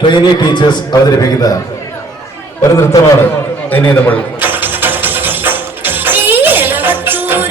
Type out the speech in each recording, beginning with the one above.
Trainee teachers അവതരിപ്പിക്കുന്ന ഒരു നൃത്തമാണ് ഇനി നമ്മൾ to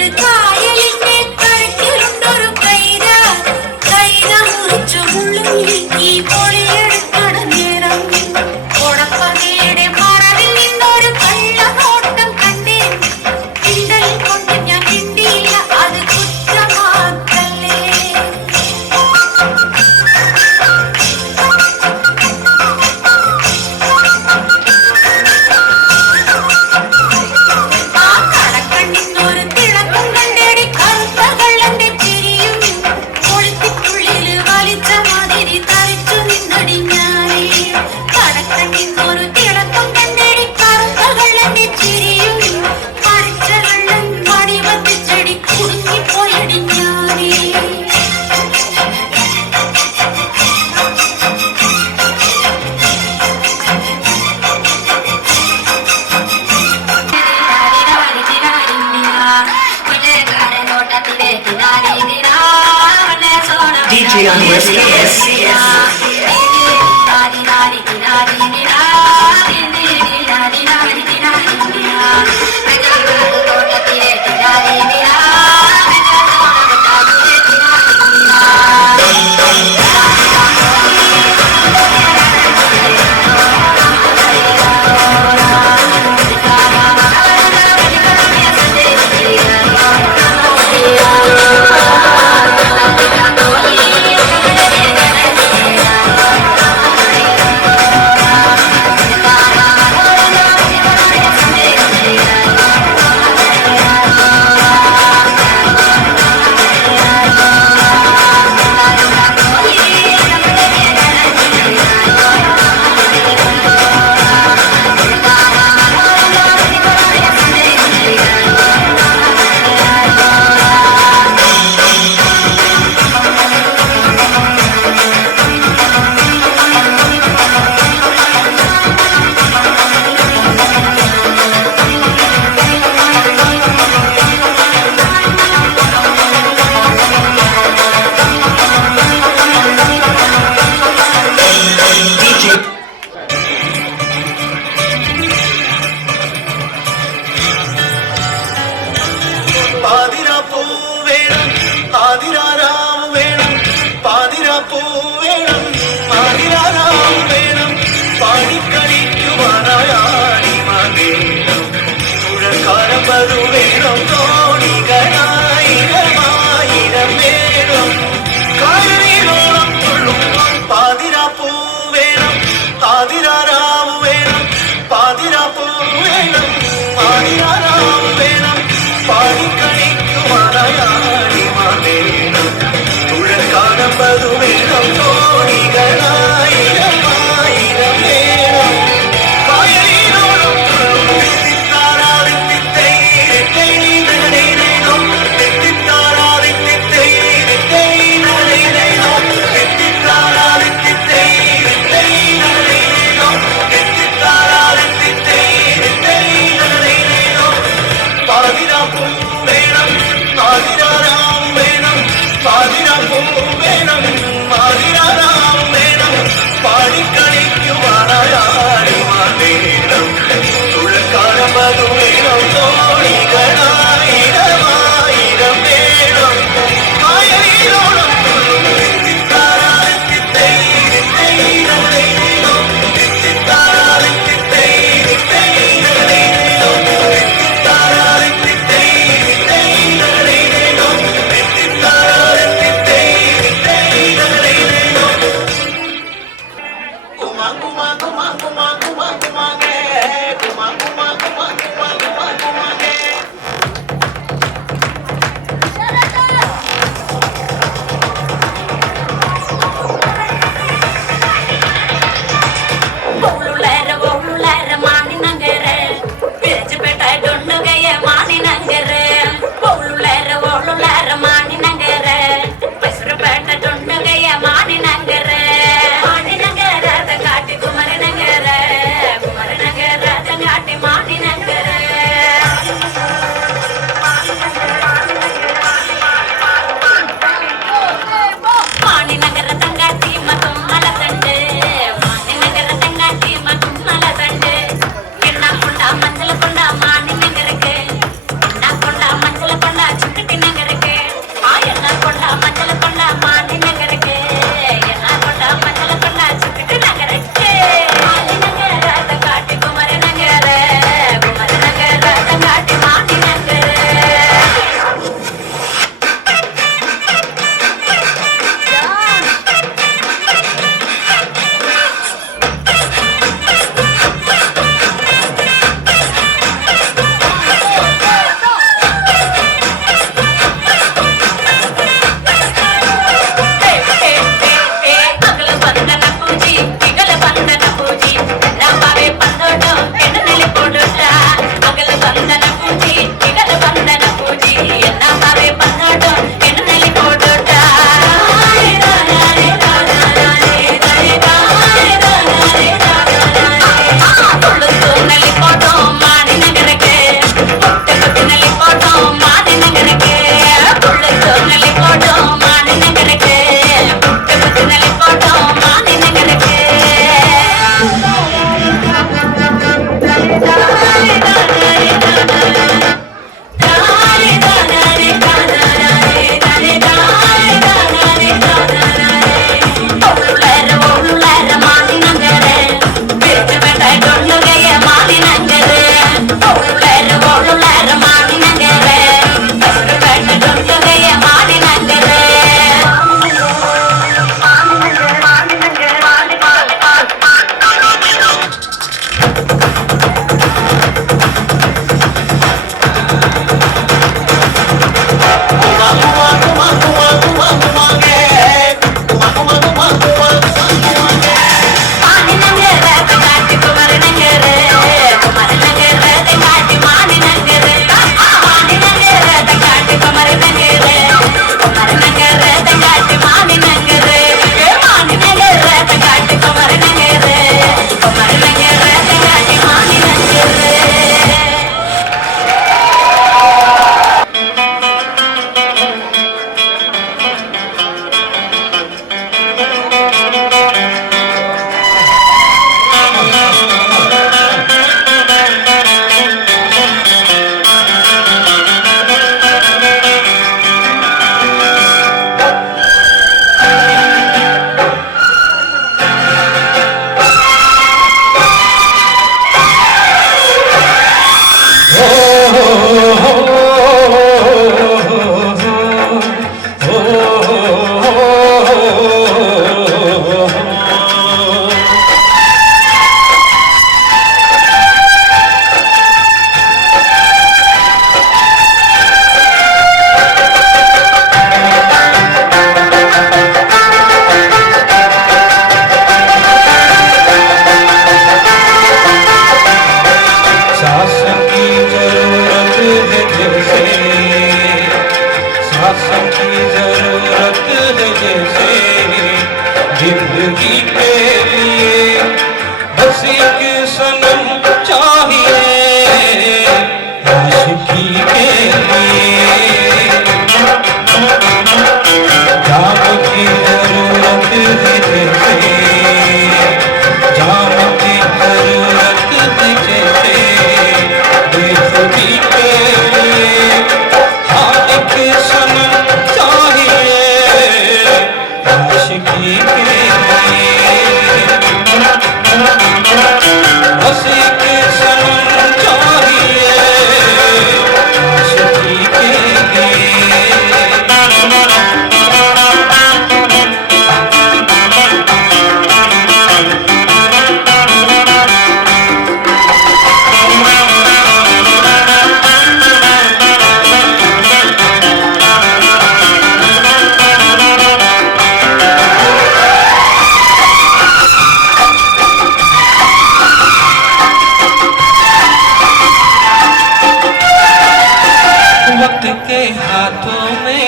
हाथों में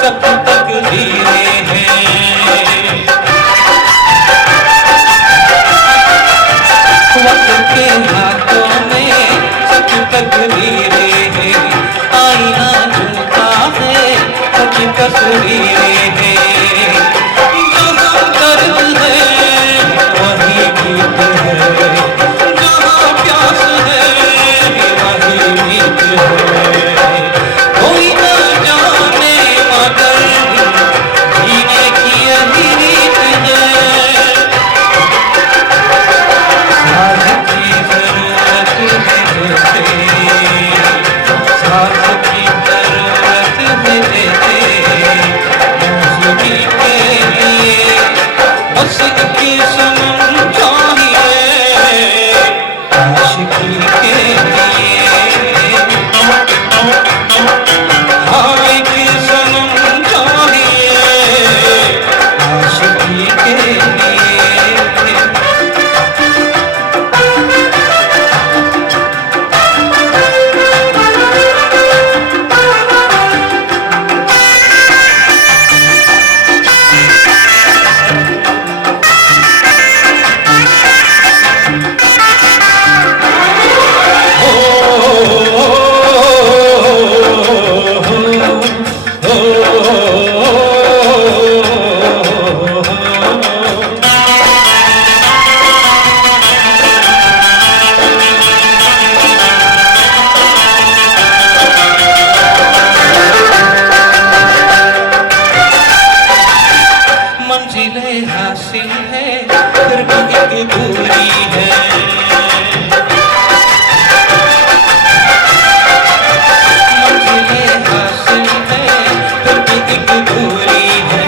सब तकदीरें हैं। वक्त के हाथों में सब तकदीरें हैं। आईना झूठा है, सच तस्वीरें हैं। जहाँ दर्द है वही गीत है, जहाँ प्यास है वही मीत है। कोई न जाने मगर जीने की यही रीत है। साथ की जरूरत है जैसे, साथ की जरूरत है जैसे, मौसमी के लिए बस एक सनम चाहिए, आशिकी के लिए। हाँ एक सनम चाहिए, आशिकी के लिए। मंजिलें हासिल है फिर भी एक दूरी है। मंजिलें हासिल है फिर भी एक दूरी है।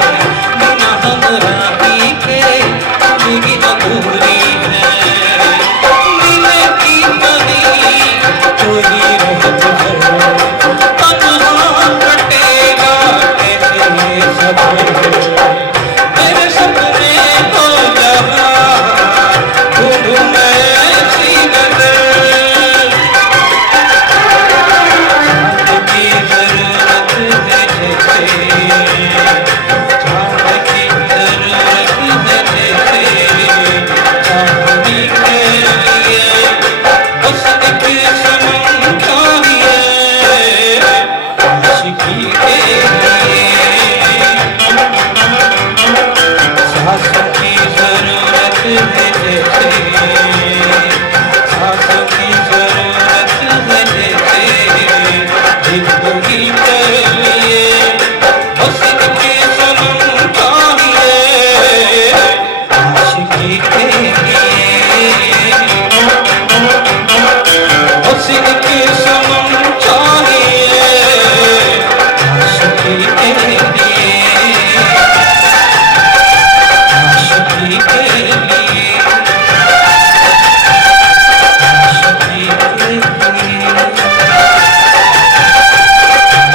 बिना हमराही के जिंदगी अधूरी है। मिले की नहीं कोई रहत है, तन्हा कटेगा कैसे ये सफर। मेरे सपने को जहाँ ढूंढूं मैं ऐसी नजर। चाँद की जरूरत है जैसे, चाँद की जरूरत है जैसे, चाँदनी के लिए बस एक सनम चाहिए, आशिकी के लिए। सांसों की जरूरत है जैसे, सांसों की जरूरत है जैसे, जिंदगी के लिए बस एक सनम चाहिए, आशिकी के लिए। बस एक सनम चाहिए,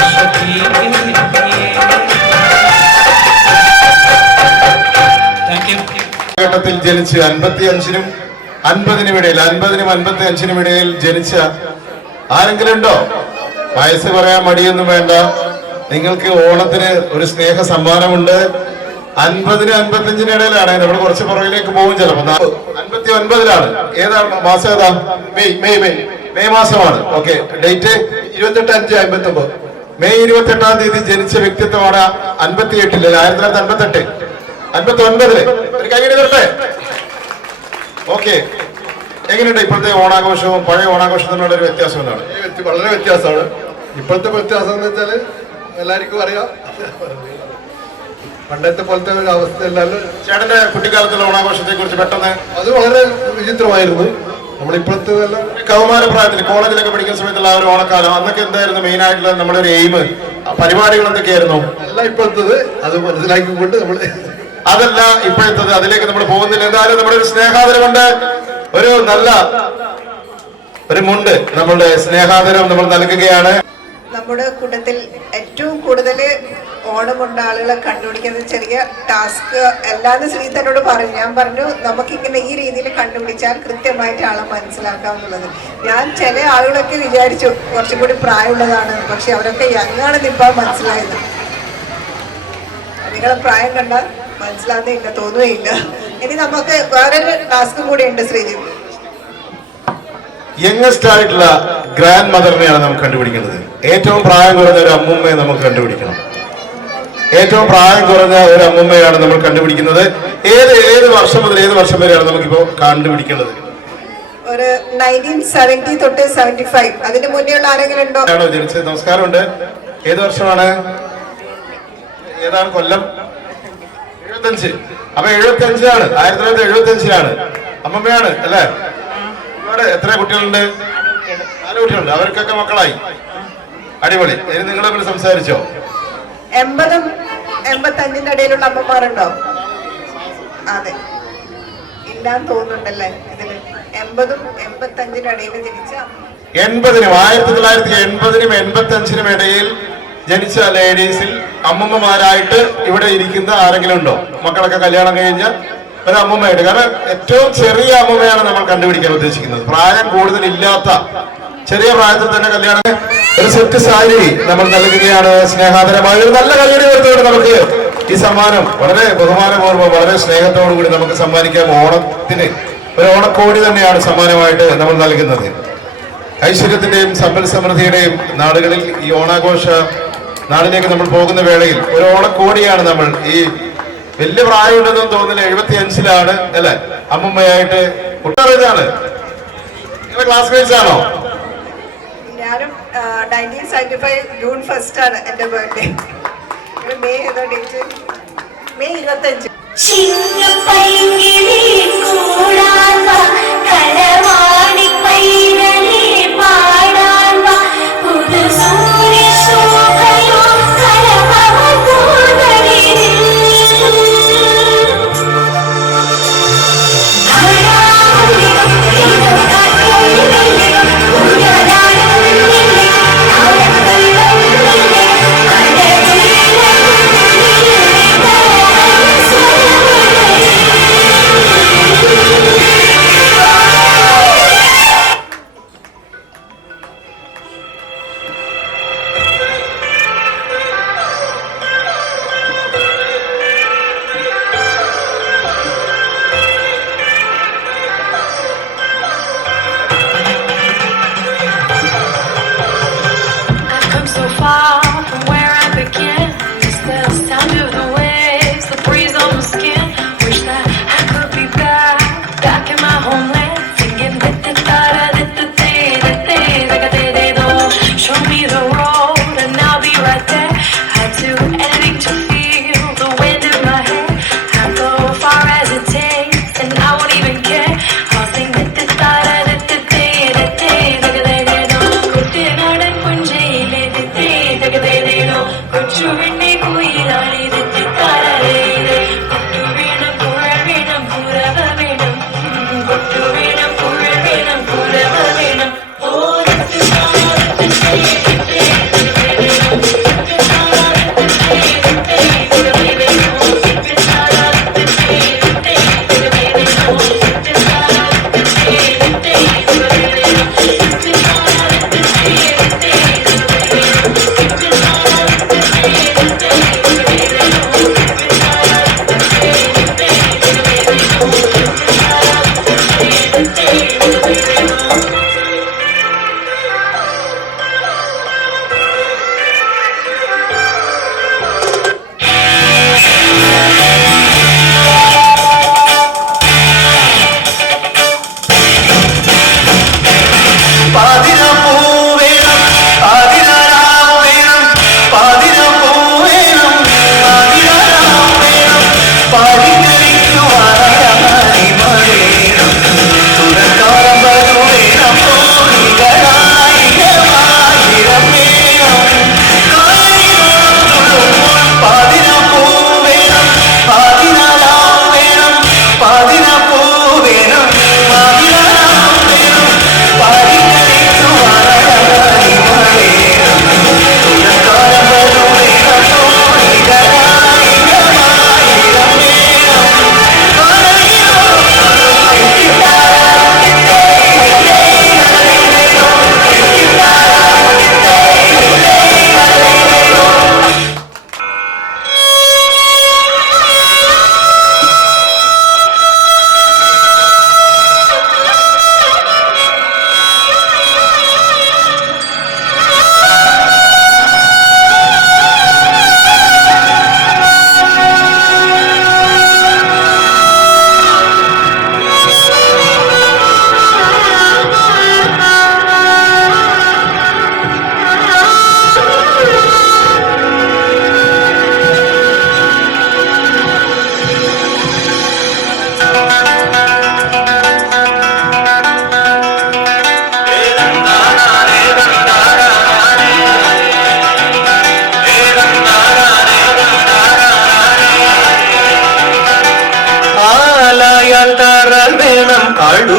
आशिकी के लिए। കാലഘട്ടത്തിൽ ജനിച്ച് 55-നും 50-നും ഇടയിൽ 50-നും 55-നും ഇടയിൽ ജനിച്ച ആരെങ്കിലും ഉണ്ടോ? വയസ്സ് പറയാൻ മടിയൊന്നും വേണ്ട. നിങ്ങൾക്ക് ഓണത്തിന് ഒരു സ്നേഹ സമ്മാനമുണ്ട്. 50-നും 55-നും ഇടയിലാണ്. നമ്മൾ കുറച്ച് പുറകിലേക്ക് പോകും ചിലപ്പോ. 59-ലാണ്. ഏതാണ് മാസം? ഏതാ? മെയ് മാസമാണ്. Okay, date 28/5/59. മെയ് 28-ാം തീയതി ജനിച്ച വ്യക്തിത്വമാണ് 58-ൽ 1958 59-ല്. ഒരു കൈയ്യടി തരട്ടെ. ഓക്കെ, എങ്ങനെയുണ്ട് ഇപ്പോഴത്തെ ഓണാഘോഷവും പഴയ ഓണാഘോഷവും തമ്മിലുള്ള ഒരു വ്യത്യാസം എന്താണ്? വളരെ വ്യത്യാസമാണ്. ഇപ്പോഴത്തെ വ്യത്യാസം എന്ന് വെച്ചാൽ എല്ലാവർക്കും അറിയാം, പണ്ടത്തെ പോലത്തെ ഒരു അവസ്ഥയല്ലല്ലോ. ചേട്ടന്റെ കുട്ടിക്കാലത്തുള്ള ഓണാഘോഷത്തെ കുറിച്ച് പെട്ടെന്ന്. അത് വളരെ വിചിത്രമായിരുന്നു. നമ്മളിപ്പോഴത്തെ കൗമാര പ്രായത്തിൽ കോളേജിലൊക്കെ പഠിക്കുന്ന സമയത്തുള്ള ആ ഒരു ഓണക്കാലം, അന്നൊക്കെ എന്തായിരുന്നു മെയിൻ ആയിട്ടുള്ള നമ്മുടെ ഒരു എയിം, പരിപാടികൾ എന്തൊക്കെയായിരുന്നു? അല്ല ഇപ്പോഴത്തത് അത് മനസ്സിലാക്കിക്കൊണ്ട് നമ്മള് അതല്ല ഇപ്പോഴത്തത്, അതിലേക്ക് നമ്മൾ പോകുന്നില്ല. എന്തായാലും നമ്മുടെ ഒരു സ്നേഹാദരമുണ്ട്, ഒരു നല്ല ഒരു മുണ്ട്, നമ്മളുടെ സ്നേഹാദരം നമ്മൾ നൽകുകയാണ്. നമ്മുടെ കൂട്ടത്തിൽ ഏറ്റവും കൂടുതൽ ഓണമുണ്ട് ആളുകളെ കണ്ടുപിടിക്കുന്നത് ചെറിയ ടാസ്ക് എല്ലാന്ന് ശ്രീധരനോട് പറഞ്ഞു. ഞാൻ പറഞ്ഞു നമുക്കിങ്ങനെ ഈ രീതിയിൽ കണ്ടുപിടിച്ചാൽ കൃത്യമായിട്ട് ആളെ മനസ്സിലാക്കാവുന്നുള്ളത്. ഞാൻ ചില ആളുകളൊക്കെ വിചാരിച്ചു കുറച്ചും കൂടി പ്രായമുള്ളതാണ്, പക്ഷെ അവരൊക്കെ യങ്ങാണെന്ന് ഇപ്പോൾ മനസ്സിലായത്. നിങ്ങളെ പ്രായം കണ്ടാൽ മനസ്സിലാകുന്നില്ല, തോന്നുകയില്ല. ഇനി നമുക്ക് വേറൊരു ടാസ്കും കൂടി ഉണ്ട് ശ്രീജിത്ത്. യങ്ങസ്റ്റ് ആയിട്ടുള്ള ഗ്രാൻഡ് മദറിനെയാണ് നമുക്ക് കണ്ടുപിടിക്കേണ്ടത്. ഏറ്റവും പ്രായം കുറഞ്ഞ ഒരു അമ്മുമ്മയെ നമുക്ക് കണ്ടുപിടിക്കണം. ഏറ്റവും പ്രായം കുറഞ്ഞ ഒരു അമ്മുമ്മയാണ് നമ്മൾ കണ്ടുപിടിക്കുന്നത്. ഏത് വർഷം മുതൽ ഏത് വർഷം വരെയാണ് നമുക്കിപ്പോ കണ്ടുപിടിക്കേണ്ടത്? ഒരു 1970 തൊട്ട് 75. അതിന് മുന്നേ ഉള്ള ആരെങ്കിലും ഉണ്ടോ? ആണോ ജനിച്ചത്? നമസ്കാരമുണ്ട്. ഏത് വർഷമാണ്? ഏതാണ് കൊല്ലം? 75. അപ്പൊ 75 ആണ്. 1975 അമ്മമ്മയാണ് അല്ലേ? ഇവിടെ എത്ര കുട്ടികളുണ്ട്? 4 കുട്ടികളുണ്ട്. അവർക്കൊക്കെ മക്കളായി. അടിപൊളി. ഇനി നിങ്ങൾ തമ്മിൽ സംസാരിച്ചോ? 80 85 ഇടയിലുള്ള അമ്മമാരുണ്ടോ? അതെ, ഇല്ലാന്ന് തോന്നുന്നുണ്ടല്ലേ ഇതില്. 80 85 ഇടയിൽ ജനിച്ച 1980 85 ഇടയിൽ ജനിച്ച ലേഡീസിൽ അമ്മമ്മമാരായിട്ട് ഇവിടെ ഇരിക്കുന്ന ആരെങ്കിലും ഉണ്ടോ? മക്കളൊക്കെ കല്യാണം കഴിഞ്ഞ ഒരു അമ്മമ്മയായിട്ട്. കാരണം ഏറ്റവും ചെറിയ അമ്മമ്മയാണ് നമ്മൾ കണ്ടുപിടിക്കാൻ ഉദ്ദേശിക്കുന്നത്. പ്രായം കൂടുതലില്ലാത്ത ചെറിയ പ്രായത്തിൽ തന്നെ കല്യാണം. ഒരു സെറ്റ് സാരി നമ്മൾ നൽകുകയാണ് സ്നേഹാദരമായ. ഒരു നല്ല കല്യാണി വരുന്നതുകൊണ്ട് നമുക്ക് ഈ സമ്മാനം വളരെ ബഹുമാനപൂർവ്വം വളരെ സ്നേഹത്തോടു കൂടി നമുക്ക് സമ്മാനിക്കാം. ഓണത്തിന് ഒരു ഓണക്കോടി തന്നെയാണ് സമ്മാനമായിട്ട് നമ്മൾ നൽകുന്നത്. ഐശ്വര്യത്തിന്റെയും സമ്പൽ സമൃദ്ധിയുടെയും നാടുകളിൽ ഈ ഓണാഘോഷ നാളിലേക്ക് നമ്മൾ പോകുന്ന വേളയിൽ ഒരു ഓണക്കോടിയാണ് നമ്മൾ. ഈ വലിയ പ്രായമുണ്ടെന്നും തോന്നുന്നില്ല. 75 അല്ലെ അമ്മുമ്മയായിട്ട് കുട്ടറിഞ്ഞാണ്. നിങ്ങളുടെ ക്ലാസ്മേറ്റ്സ് ആണോ? ഞാനും 1975 ജൂൺ 1 ആണ് എന്റെ ബർത്ത്ഡേ. മെയ് ഏതോ ഡേറ്റ്? മെയ് 25.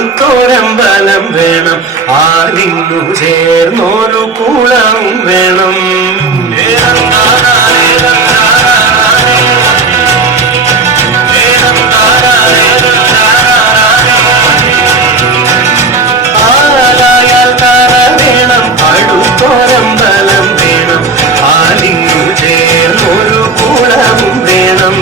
അടുത്തൊരമ്പലം വേണം, ആലിങ്ങു ചേർന്നൊരു കുളം വേണം. ആലായാൽ തറ വേണം, അടുത്തൊരമ്പലം വേണം, ആലിങ്ങു ചേർന്നൊരു കുളവും വേണം.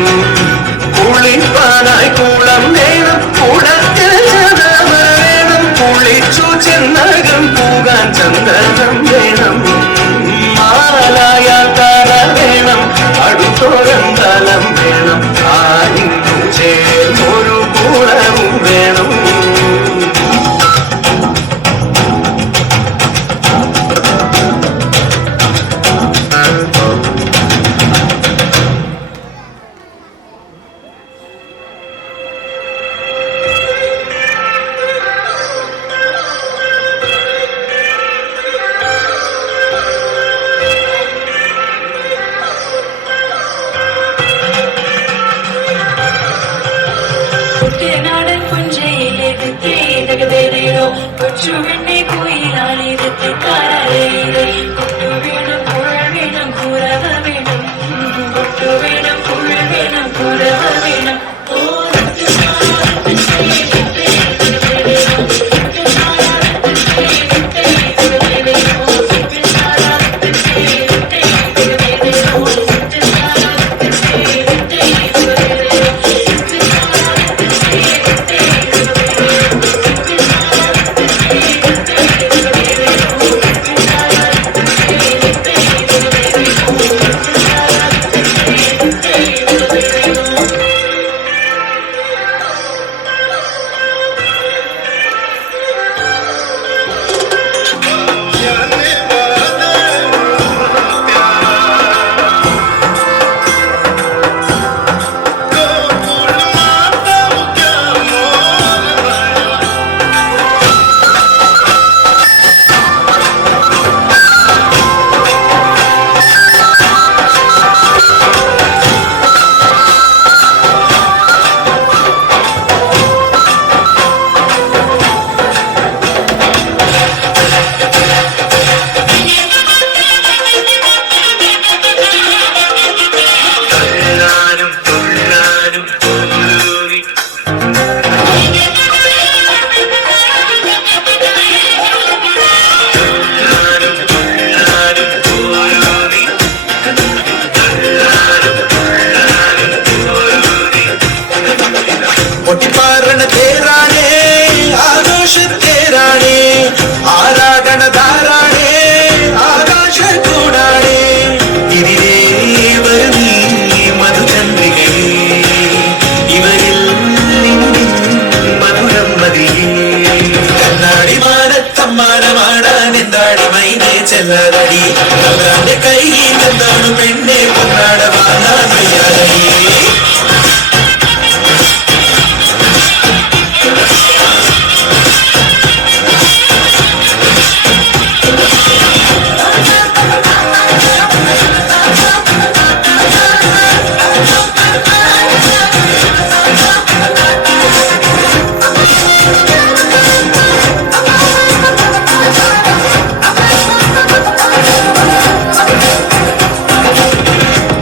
കുളിപ്പാനായി കുളം വേണം, കുളത്തിൽ ചതവ വേണം, കുളിച്ചു ചെന്നകം പോകാൻ ചന്ദനം വേണം. മാലായാൽ തറ വേണം, അടുത്തൊരമ്പലം വേണം, ആലിങ്ങു ചേർന്നൊരു കുളവും വേണം. കുട്ടിയനാടൻ പുഞ്ചയിലെ തെറ്റേതകതേരോ കൊച്ചുവെണ്ണെ കോയിലാളി തെറ്റിക്കാരേത് കൊട്ടു വേണം കുഴൽ വേണം കുരവ വേണം കൊട്ടു വേണം കുഴൽ വേണം കുരവ വേണം. പൊട്ടിപ്പാറണ തേരാണേ, ആഘോഷത്തേരാണേ, ആരാധന ധാരാണേ, ആകാശ കൂടാണേ. ഇതിലേ വരണീ മധുചന്ദ്രികയേ, ഇവരിൽ മധുരം മതിയേ. കണ്ണാടി മാനത്തമ്മാനമാടാൻ എന്താടി മൈനെ ചെല്ലാതടി, അവരുടെ കയ്യിൽ എന്താണ് പെണ്ണെ പൊന്നാട വാങ്ങാൻ വയ്യാതടി.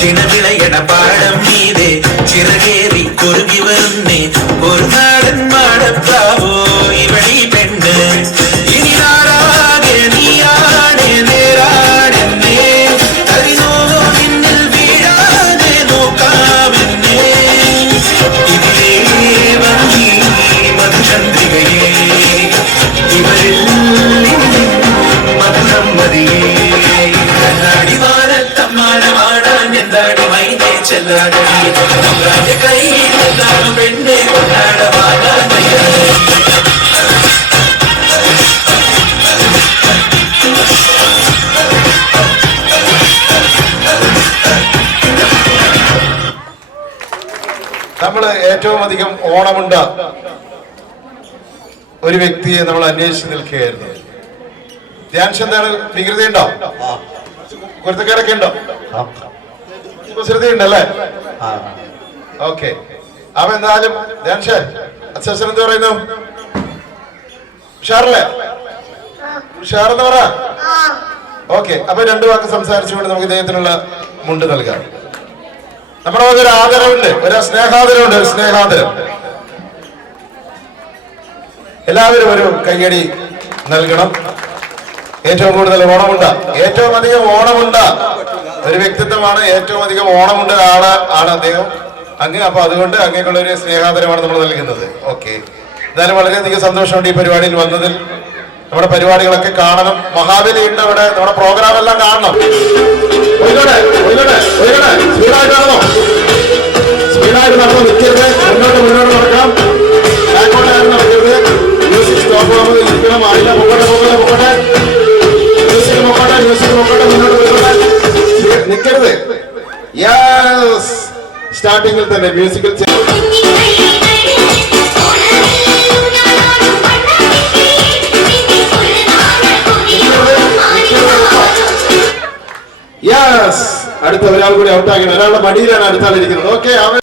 ദിനവിളയണ പാടം മീതെ ചിറകേറി കുറുകി വരുന്നേ ഒരു നാടൻ മാടപ്രാവോ ഇവളീ പെണ്ണ്. ഇനി നാടാകെ നീയാടെ നേരാടെന്നേ, കരിനോവോ നിന്നിൽ വീഴാതെ നോക്കാമെന്നേ. ഇതിലേ വന്നീ മധുചന്ദ്രികയേ, ഇവരിൽ മധുരം മതിയേ. കണ്ണാടി മാനത്തമ്മാനമാടാൻ എന്താടി മൈനെ ചെല്ലാടടി, നമ്മുടെ കയ്യിൽ എന്താണ് പെണ്ണെ കൊണ്ടാട വാങ്ങാൻ വയ്യാതടി. നമ്മൾ ഏറ്റവും അധികം ഓണമുണ്ട ഒരു വ്യക്തിയെ നമ്മൾ അന്വേഷിച്ച് നിൽക്കുകയായിരുന്നു. ധ്യാൻഷ് എന്താണ് വികൃതിയുണ്ടോ? കുരുത്തക്കാരൊക്കെ ഉണ്ടോ? കുസൃതിയുണ്ടല്ലേ? ഓക്കെ. അപ്പൊ എന്തായാലും ധ്യാൻഷ് അച്ഛൻ എന്ത് പറയുന്നു? ഉഷാറല്ലേ? ഉഷാറെന്ന് പറ. ഓക്കെ, അപ്പൊ രണ്ടു വാക്ക് സംസാരിച്ചുകൊണ്ട് നമുക്ക് ഇദ്ദേഹത്തിനുള്ള മുണ്ട് നൽകാം. നമ്മുടെ ഒരു ആദരവുണ്ട്, ഒരു സ്നേഹാദരവുണ്ട്, ഒരു സ്നേഹാദരം. എല്ലാവരും ഒരു കയ്യടി നൽകണം. ഏറ്റവും കൂടുതൽ ഓണമുണ്ട, ഏറ്റവും അധികം ഓണമുണ്ട ഒരു വ്യക്തിത്വമാണ്, ഏറ്റവും അധികം ഓണമുണ്ട ആണ് അദ്ദേഹം അങ്ങ്. അപ്പൊ അതുകൊണ്ട് അങ്ങേക്കുള്ള ഒരു സ്നേഹാദരമാണ് നമ്മൾ നൽകുന്നത്. ഓക്കെ, എന്തായാലും വളരെയധികം സന്തോഷമുണ്ട് ഈ പരിപാടിയിൽ വന്നതിൽ. നമ്മുടെ പരിപാടികളൊക്കെ കാണണം. മഹാബലി ഉണ്ട് അവിടെ, നമ്മുടെ പ്രോഗ്രാം എല്ലാം കാണണം. സ്പീഡായിട്ട് നടന്നോ, സ്പീഡായിട്ട് നടന്നോ, നിൽക്കരുത്, മുന്നോട്ട് നടക്കാം. ബാക്കോട്ടായിരുന്നു നടക്കരുത്. മ്യൂസിക് സ്റ്റോപ്പ് ആകുമ്പോൾ ഇരിക്കണം. ആയില്ല, പൊക്കോട്ടെ, മ്യൂസിക് പൊക്കോട്ടെ, മുന്നോട്ട് നിൽക്കരുത്. യെസ്, സ്റ്റാർട്ടിങ്ങിൽ തന്നെ മ്യൂസിക്കൽ യെസ്. അടുത്ത ഒരാൾ കൂടി ഔട്ടാക്കണം. ഒരാളുടെ മടിയിലാണ് അടുത്ത ആളിരിക്കുന്നത്. ഓക്കെ, അവൻ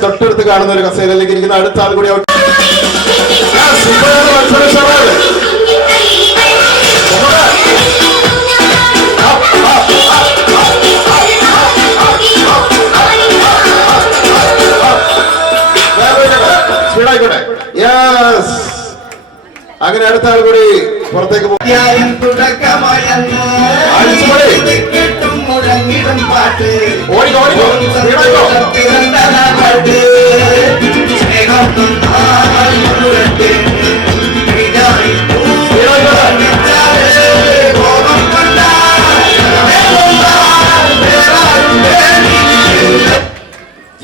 തൊട്ടടുത്ത് കാണുന്ന ഒരു കസേരയിലേക്ക് ഇരിക്കുന്ന അടുത്ത ആൾ കൂടി സ്പീഡായിക്കോട്ടെ. യെസ്, അങ്ങനെ അടുത്ത ആൾ കൂടി പുറത്തേക്ക് പോകും.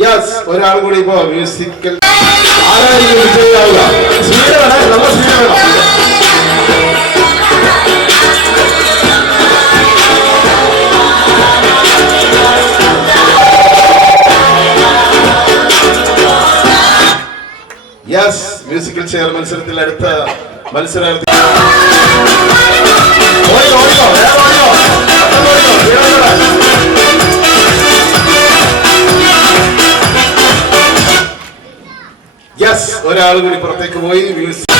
യെസ്, ഒരാൾ കൂടി ഇപ്പോ മ്യൂസിക്കൽ ആരായിരിക്കും വിജയിയാവുക? സ്പീഡ് വേണം, നല്ല സ്പീഡ് വേണം. യെസ്, മ്യൂസിക്കൽ ചെയർ മത്സരത്തിൽ അടുത്ത മത്സരാർത്ഥി യെസ്, ഒരാൾ കൂടി പുറത്തേക്ക് പോയി. മ്യൂസിക്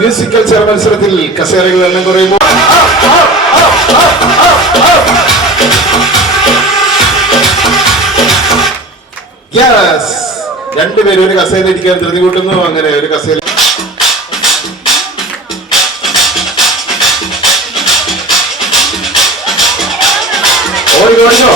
മ്യൂസിക്കൽ ചെയർ മത്സരത്തിൽ കസേരകൾ എണ്ണം കുറയുമ്പോൾ യെസ്, രണ്ടുപേരും ഒരു കസേര ഇരിക്കാൻ ധൃതി കൂട്ടുന്നു. അങ്ങനെ ഒരു കസേര ഓടിക്കോ.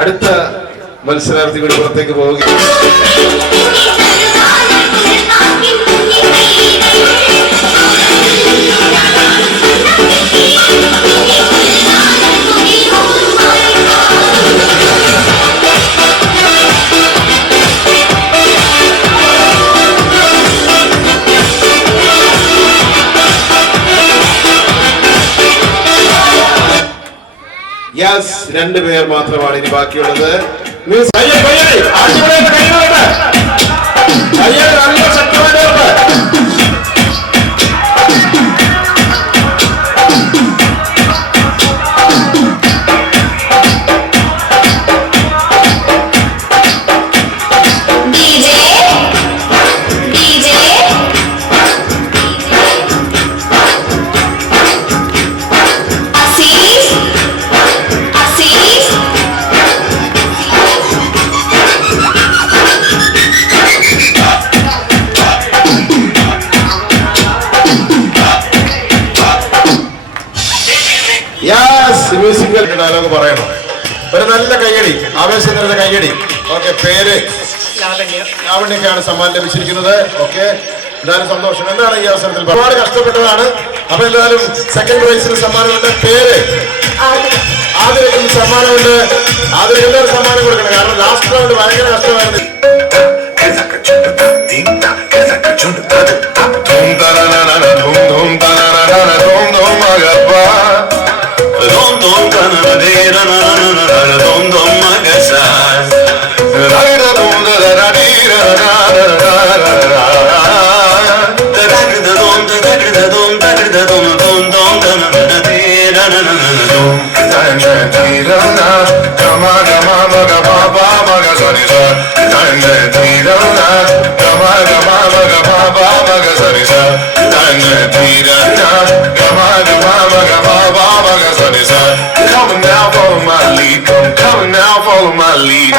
അടുത്ത മത്സരാർത്ഥി കൂടി പുറത്തേക്ക് പോവുക. യെസ്, രണ്ടുപേർ മാത്രമാണ് ഇനി ബാക്കിയുള്ളത്. ഡയലോഗ് പറയണം. ഒരു നല്ല കയ്യടി, ആവേശം നിറഞ്ഞ കയ്യടി. ഓക്കെ, പേര് ലാവണ്യക്കാണ് സമ്മാനം ലഭിച്ചിരിക്കുന്നത്. ഓക്കെ, എന്തായാലും സന്തോഷം. എന്താണ് ഈ അവസരത്തിൽ ഒരുപാട് കഷ്ടപ്പെട്ടതാണ്. അപ്പൊ എന്തായാലും സെക്കൻഡ് പ്രൈസിന് സമ്മാനമുണ്ട്. പേര് ആദ്യം സമ്മാനമുണ്ട്. ആദ്യം എല്ലാവരും സമ്മാനം കൊടുക്കണം. കാരണം ലാസ്റ്റ് റൗണ്ട് ഭയങ്കര കഷ്ടമായിരുന്നു. Follow my lead.